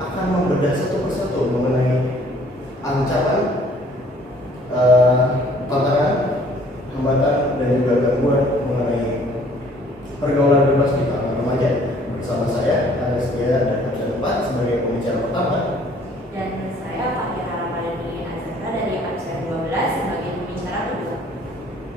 akan membedah satu persatu mengenai ancaman, tantangan, hambatan, dan juga gangguan mengenai pergaulan bebas di kalangan remaja. Bersama saya, Anastasia dan Abdul sebagai pembicara pertama. Dan saya Fathia Ramadhani Azhara dari absen 12 sebagai pembicara kedua.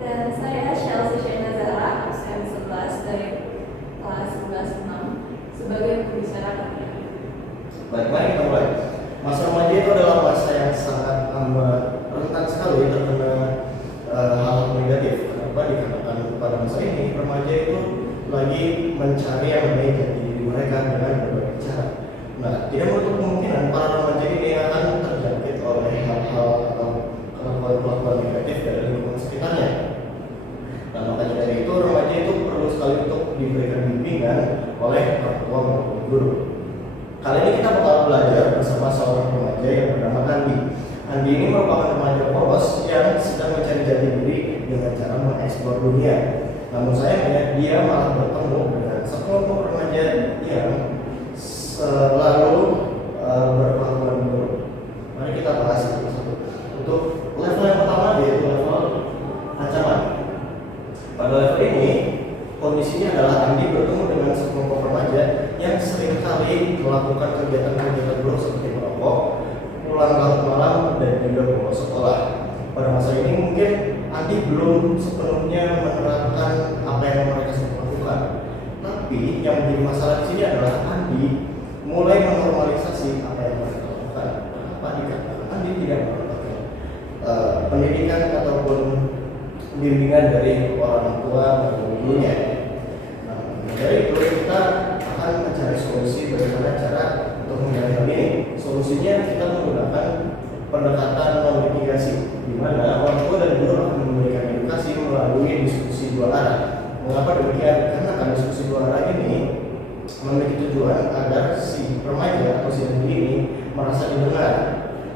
Dan saya Chelsea Shena Zahra, absen 11 dari kelas 11-6 sebagai pembicara ketiga. Baik, mari kita mulai. Masa remaja itu adalah masa yang sangat rentan sekali terkena hal negatif. Kenapa dikatakan pada masa ini remaja itu lagi mencari yang namanya jati diri mereka dengan berbagai cara. Nah, tidak menutup kemungkinan para remaja ini akan terjangkit oleh hal-hal atau kelakuan-kelakuan negatif dari lingkungan sekitarnya. Nah, makanya dari itu remaja itu perlu sekali untuk diberikan bimbingan oleh orang tua maupun guru. Kali ini kita bakal belajar bersama seorang remaja yang bernama Andi. Andi ini merupakan remaja polos yang sedang mencari jati diri dengan cara mengeksplor dunia. Namun sayangnya dia malah bertemu dengan sekelompok remaja yang selalu berkelakuan buruk. Mari kita bahas satu-satu. Untuk level yang pertama yaitu level ancaman. Pada level ini kondisinya adalah Andi bertemu dengan sekelompok remaja yang seringkali melakukan kegiatan-kegiatan buruk seperti merokok, pulang larut malam, dan juga bolos sekolah. Pada masa ini mungkin Andi belum sepenuhnya menerapkan apa yang mereka sedang lakukan. Tapi yang menjadi masalah di sini adalah Andi mulai menormalisasi apa yang mereka lakukan. Apa dikatakan Andi tidak mendapatkan pendidikan ataupun bimbingan dari orang tua maupun gurunya. Nah, dari itu kita akan mencari solusi bagaimana cara untuk menghindari hal ini. Solusinya kita menggunakan pendekatan non mitigasi, di mana orang tua dan guru akan memberikan edukasi melalui diskusi dua arah. Mengapa demikian? Karena diskusi dua arah ini memiliki tujuan agar si remaja atau si Andi ini merasa didengar.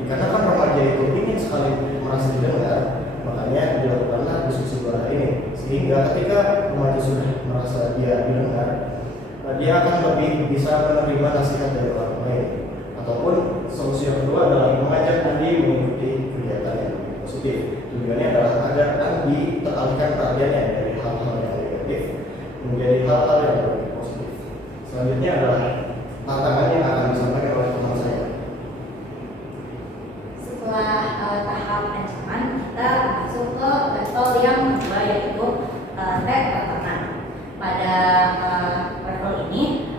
Dikarenakan remaja itu ingin sekali merasa didengar, makanya dilakukanlah diskusi dua arah ini. Sehingga ketika remaja sudah merasa dia didengar, dia akan lebih bisa menerima nasihat dari orang lain. Ataupun solusi yang kedua adalah mengajak Andi mengikuti kegiatan yang positif. Tujuannya adalah agar Andi teralihkan perhatiannya dari hal-hal yang negatif menjadi hal-hal yang lebih positif. Selanjutnya adalah tantangan yang akan disampaikan oleh teman saya. Setelah tahap ancaman, kita masuk ke level yang kedua yaitu tantangan. Pada level ini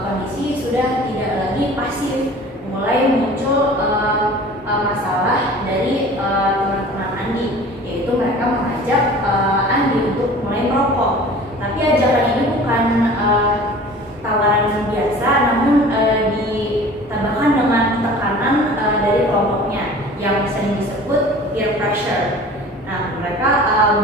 kondisi sudah tidak lagi pasif, mulai muncul masalah dari teman-teman Andi, yaitu mereka mengajak Andi untuk mulai merokok. Tapi ajakan ini bukan tawaran biasa, namun ditambahkan dengan tekanan dari kelompoknya yang sering disebut peer pressure. Nah, mereka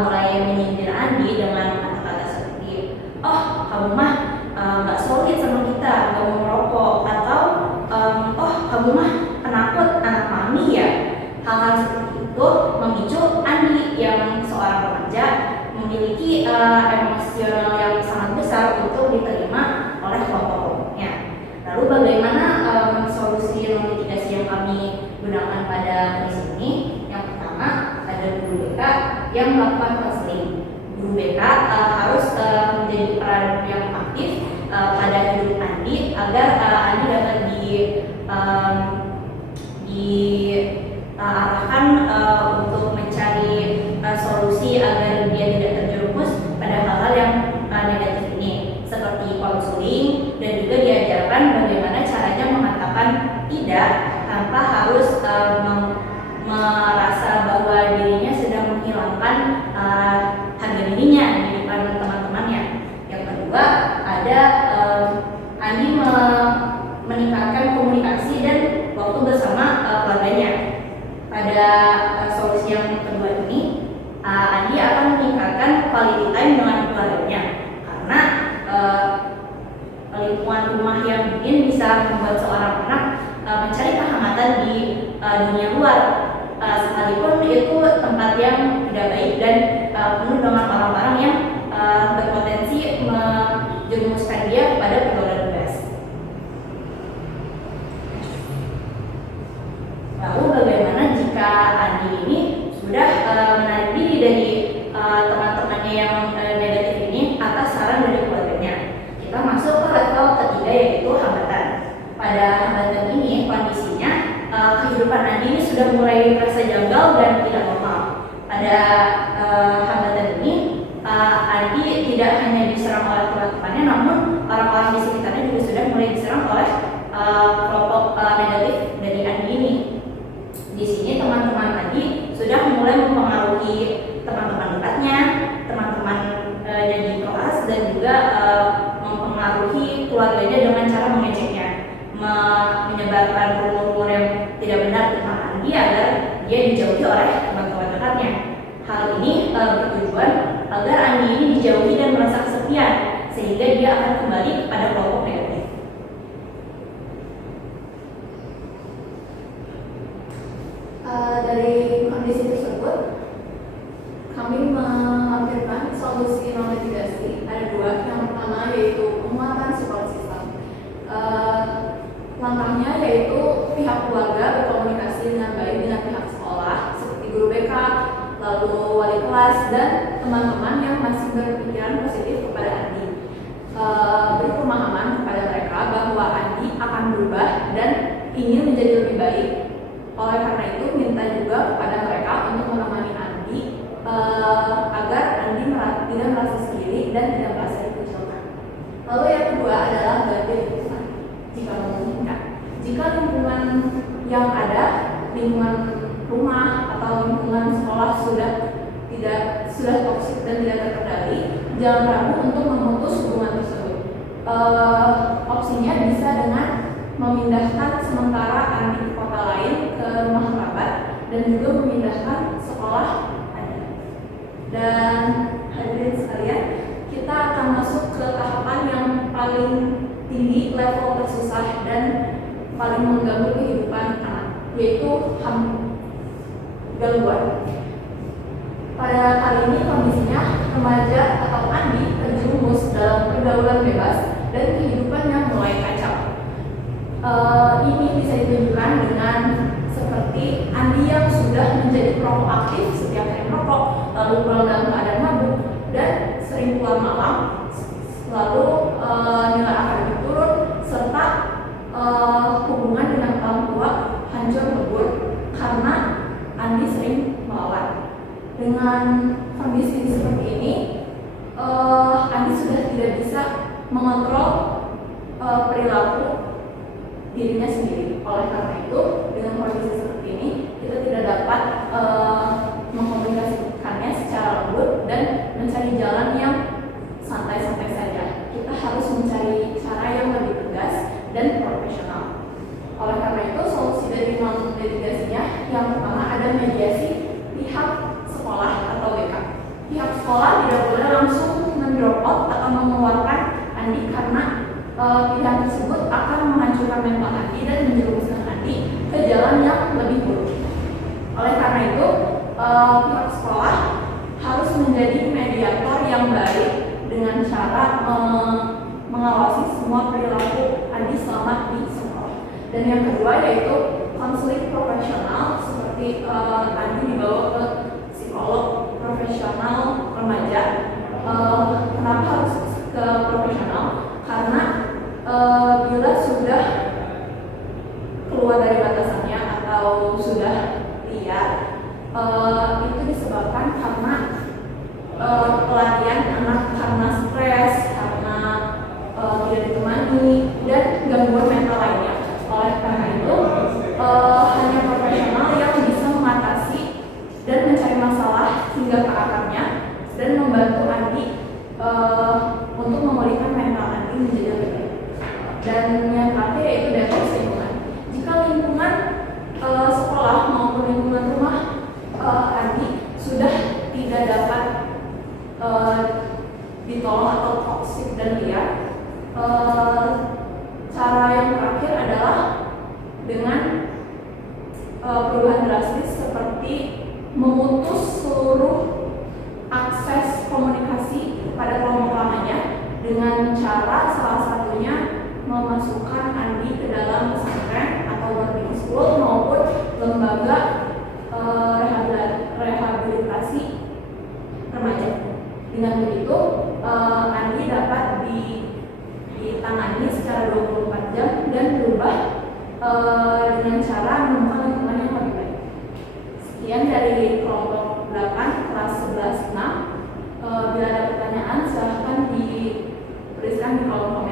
mulai menyindir Andi dengan kata-kata seperti, "Oh, kamu mah nggak solid sama kita, nggak mau merokok," atau "Oh, kamu mah penakut anak mami ya." Hal-hal seperti itu memicu Andi yang seorang remaja memiliki emosional yang sangat besar untuk diterima oleh kelompok-kelompoknya. Lalu bagaimana solusi non mitigasi yang kami gunakan pada kondisi ini? Yang pertama, ada guru BK yang melakukan konseling. Guru BK harus menjadi peran yang aktif pada hidup Andi agar Andi dapat diarahkan untuk mencari solusi agar dia tidak terjerumus pada hal-hal yang negatif ini, seperti konseling, dan juga diajarkan bagaimana caranya mengatakan tidak tanpa harus merasa bahwa dirinya sedang menghilangkan harga dirinya di depan teman-temannya. Yang kedua, ada Andi meningkatkan komunikasi dan waktu bersama keluarganya. Pada solusi yang kedua ini, Andi akan meningkatkan quality time dengan keluarganya, karena lingkungan rumah yang dingin bisa membuat seorang anak mencari kehangatan di dunia luar, sekalipun itu tempat yang tidak baik dan penuh dengan orang-orang yang berpotensi menjerumuskan dia kepada pergaulan bebas. yaitu hambatan. Pada hambatan ini kondisinya kehidupan Andi ini sudah mulai terasa janggal dan tidak normal. Pada hambatan ini Andi tidak hanya diserang oleh teman-temannya, namun orang-orang di sekitarnya juga sudah mulai diserang oleh kelompok negatif dari Andi ini. Di sini teman-teman Andi sudah mulai mempengaruhi teman-teman dekatnya, teman-teman di kelas, dan juga mempengaruhi keluarganya dengan cara mengejeknya, menyebarkan rumor-rumor yang tidak benar tentang Andi agar dia dijauhi oleh teman-teman dekatnya. Hal ini bertujuan agar Andi ini dijauhi dan merasa kesepian, sehingga dia akan kembali kepada kelompok negatif. Dari kondisi tersebut, kami melampirkan solusi non litigasi. Ada dua. Yang pertama yaitu penguatan support system. Langkahnya yaitu pihak keluarga berkomunikasi dengan baik dengan pihak sekolah seperti guru BK, lalu wali kelas, dan teman-teman yang masih berpikiran positif kepada Andi. Beri pemahaman kepada mereka bahwa Andi akan berubah dan ingin menjadi lebih baik. Oleh karena itu, minta juga kepada mereka untuk menemani Andi agar Andi tidak merasa sendiri dan tidak merasa dikucilkan. Lalu yang kedua adalah ganti lingkungan jika memungkinkan. Jika lingkungan yang ada, lingkungan rumah atau lingkungan sekolah sudah toksik dan tidak terkendali, jangan ragu untuk memutus hubungan tersebut. Opsinya bisa dengan memindahkan sementara Andi ke kota lain, ke rumah kerabat, dan juga memindahkan sekolah Andi. Dan hadirin sekalian, kita akan masuk ke tahapan yang paling tinggi, level tersusah dan paling mengganggu kehidupan anak, yaitu gangguan. Pada kali ini kondisinya remaja atau Andi terjerumus dalam pergaulan bebas dan kehidupannya mulai kacau. Ini bisa ditunjukkan dengan seperti Andi yang sudah menjadi perokok aktif, setiap hari merokok, lalu pulang dalam keadaan mabuk dan sering keluar malam, lalu nilai akademik turun, serta hubungan dengan orang tua hancur lebur karena Andi sering melawan. Dengan kondisi seperti ini, Andi sudah tidak bisa mengontrol perilaku dirinya sendiri. Oleh karena itu, dengan kondisi seperti ini, kita tidak dapat mengkomunikasikannya secara lembut dan mencari jalan yang santai-santai saja. Kita harus mencari cara yang lebih tegas dan profesional. Oleh karena itu, solusi dari non-litigasinya yang pertama ada mediasi pihak sekolah atau BK. Pihak sekolah tidak boleh langsung mendrop out atau mengeluarkan Andi karena pilihan tersebut akan menghancurkan mental Andi dan menjerumuskan Andi ke jalan yang lebih buruk. Oleh karena itu, pihak sekolah harus menjadi mediator yang baik dengan cara mengawasi semua perilaku Andi selama di sekolah. Dan yang kedua yaitu konseling profesional, seperti Andi dibawa ke psikolog profesional remaja. Kenapa harus ke profesional? Karena bila sudah keluar dari batasannya atau sudah liar, itu disebabkan karena pelarian anak karena stres, karena tidak ditemani, dan gangguan mental lainnya. Oleh karena itu, hanya profesional yang bisa mengatasi dan mencari masalah hingga ke akarnya dan membantu Andi untuk memulihkan mental Andi menjadi lebih baik. Dan yang terakhir yaitu diagnosis lingkungan. Jika lingkungan sekolah maupun lingkungan rumah Andi sudah tidak dapat ditolong atau toksik dan liar, cara yang terakhir adalah dengan perubahan drastis seperti memutus seluruh akses komunikasi pada kelompok lamanya dengan cara salah satunya memasukkan Andi ke dalam pesantren atau boarding school maupun lembaga rehabilitasi remaja. Dengan begitu, Andi dapat ditangani secara 24 dengan cara menemukan lingkungan yang lebih baik. Sekian dari kelompok 8 kelas 11 6. Bila ada pertanyaan silahkan dituliskan di kolom